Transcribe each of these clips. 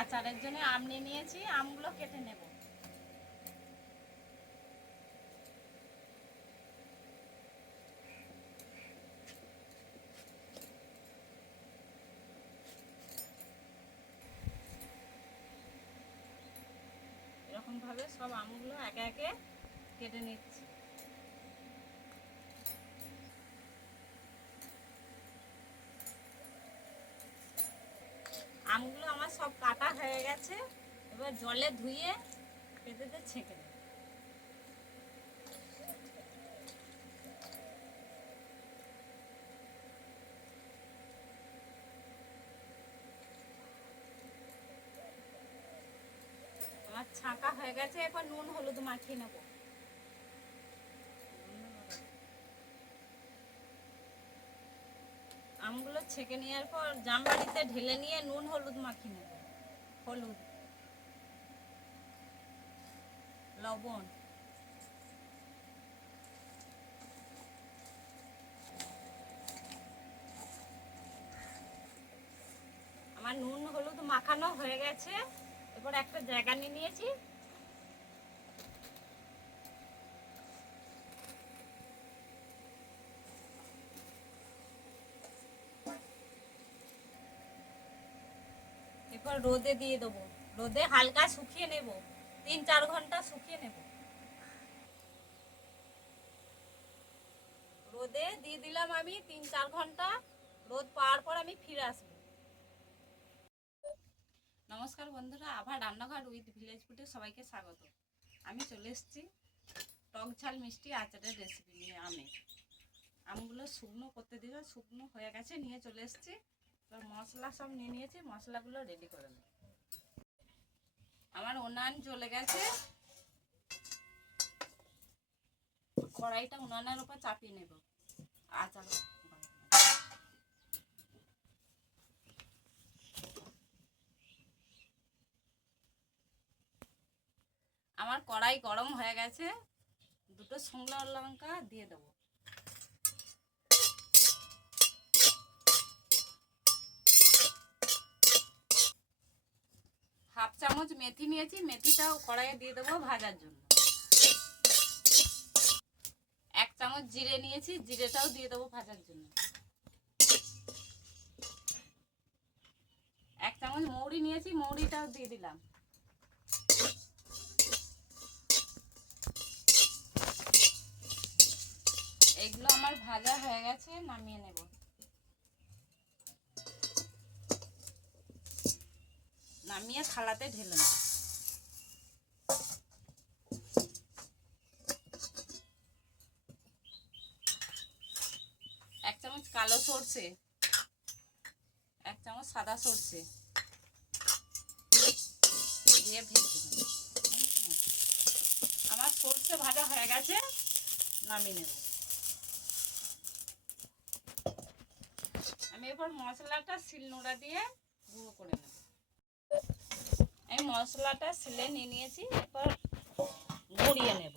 আচারের জন্য আম নিয়ে নিয়েছি, আমগুলো কেটে নেব। এরকম ভাবে সব আমগুলো একে একে কেটে নিচ্ছি। আমগুলো আমার সব কাটা হয়ে গেছে। এবার জলে ধুয়ে পেঁপেতে ছেঁকে দেব আমার ছাঁকা হয়ে গেছে, এরপর নুন, হলুদ মাখিয়ে নেব। আমগুলো ছেঁকে নেওয়ার পর জামবাড়িতে ঢেলে নিয়ে নুন হলুদ মাখিয়ে নেব। হলুদ। লবণ। আমার নুন হলুদ মাখানো হয়ে গেছে। এরপর একটা জায়গা নিয়ে নিয়েছি। এরপর রোদে দিয়ে দেবো। রোদে হালকা শুকিয়ে নেব। তিন চার ঘণ্টা শুকিয়ে নেব। রোদে দিয়ে দিলাম আমি তিন চার ঘণ্টা। রোদ পাওয়ার পর আমি ফিরে আসব। নমস্কার বন্ধুরা, আবার রান্নাঘর উইথ ভিলেজ ফুডে সবাইকে স্বাগত। আমি চলে এসেছি টক ঝাল মিষ্টি আচারের রেসিপি নিয়ে আমের। আমগুলো শুকনো করতে দিলে শুকনো হয়ে গেছে, নিয়ে চলে এসেছি। এবার মশলা সব নিয়ে নিয়েছি, মশলাগুলো রেডি করে নেব। আমার উনান চলে গেছে। কড়াইটা উনানের উপর চাপিয়ে নেব। আচার আমার কড়াই গরম হয়ে গেছে। দুটো শুকনো লঙ্কা দিয়ে দেবো হাফ চামচ মেথি নিয়েছি, মেথিটাও কড়াইয়ে দিয়ে দেবো ভাজার জন্য। এক চামচ জিরে নিয়েছি, জিরেটাও দিয়ে দেবো ভাজার জন্য। এক চামচ মৌরি নিয়েছি, মৌরিটাও দিয়ে দিলাম। এগুলো আমার ভাজা হয়ে গেছে, নামিয়ে নেব। নামিয়ে থালাতে ঢেলে নেব এক চামচ কালো সর্ষে, এক চামচ সাদা সর্ষে দিয়ে ভেজে আমার সর্ষে ভাজা হয়ে গেছে, নামিয়ে নেব। আমি এবার মশলাটা শিলনোড়া দিয়ে গুঁড়ো করে নেব। আমি মশলাটা সিলে নিয়ে নিয়েছি, এরপর গুঁড়িয়ে নেব।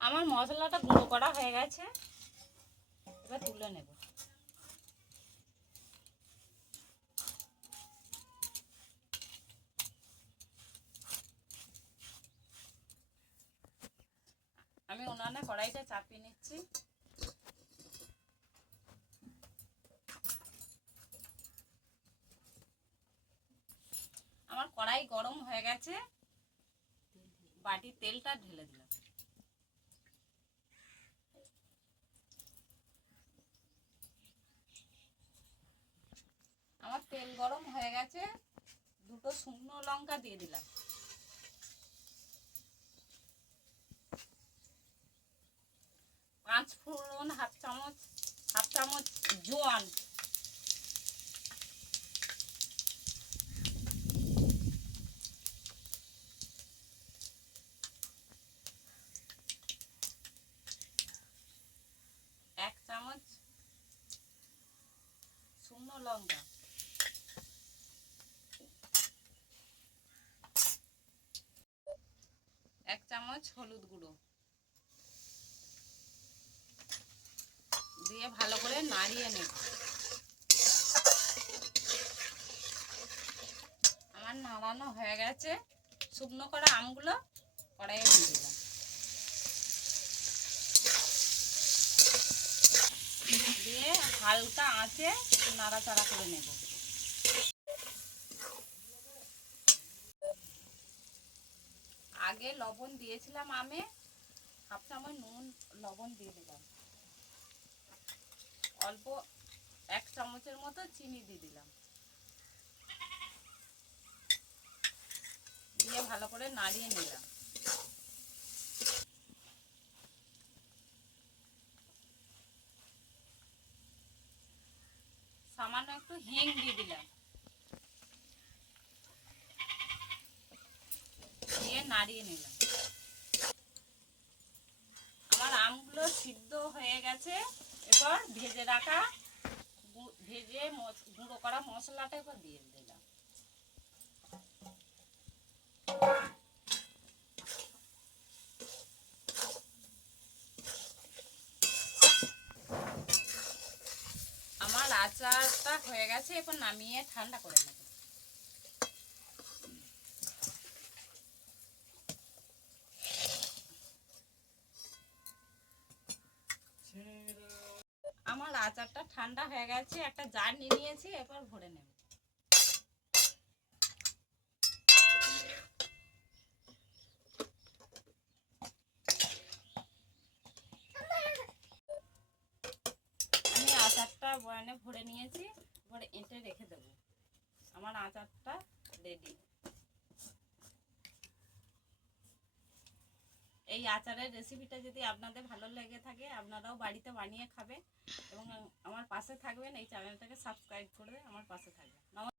আমার মশলাটা গুঁড়ো করা হয়ে গেছে, এবার তুলে নেব। আমি উনানে কড়াইটা চাপিয়ে নিচ্ছি। আমার কড়াই গরম হয়ে গেছে। বাটির তেলটা ঢেলে দিলাম। আমার তেল গরম হয়ে গেছে। দুটো শুকনো লঙ্কা দিয়ে দিলাম। পাঁচ ফোড়ন, হাফ চামচ হাফ চামচ জোয়ান এক চামচ শুকনো লঙ্কা এক চামচ হলুদ গুঁড়ো। দিয়ে ভালো করে নাড়িয়ে নেব। আমার নাড়ানো হয়ে গেছে। শুকনো করা আমগুলো কড়াইয়ে দিয়ে দিলাম। দিয়ে হালকা আঁচে নাড়াচাড়া করে নেব। আগে লবণ দিয়েছিলাম আমে, হাফ চামচ নুন, লবণ দিয়ে দিলাম। অল্প এক চামচের মতো চিনি দিয়ে দিলাম। দিয়ে ভালো করে নাড়িয়ে নিলাম। সামান্য একটু হিং দিয়ে দিলাম দিয়ে নাড়িয়ে নিলাম। আমার আমগুলো সিদ্ধ হয়ে গেছে। এবার ভেজে রাখা ভেজে গুঁড়ো করা মশলাটা এবার দিয়ে দিলাম। আমার আচারটা হয়ে গেছে এখন নামিয়ে ঠান্ডা করে নেব। আচারটা ঠান্ডা হয়ে গেছে, একটা জার নিয়ে নিয়েছি এবার ভরে নেব। আমি আচারটা বয়ানে ভরে নিয়েছি এবার এঁটে রেখে দেবো। আমার আচারটা রেডি এই আচারের রেসিপিটা যদি আপনাদের ভালো লেগে থাকে, আপনারাও বাড়িতে বানিয়ে খাবেন। এবং আমার পাশে থাকবেন এই চ্যানেলটাকে সাবস্ক্রাইব করে আমার পাশে থাকবেন।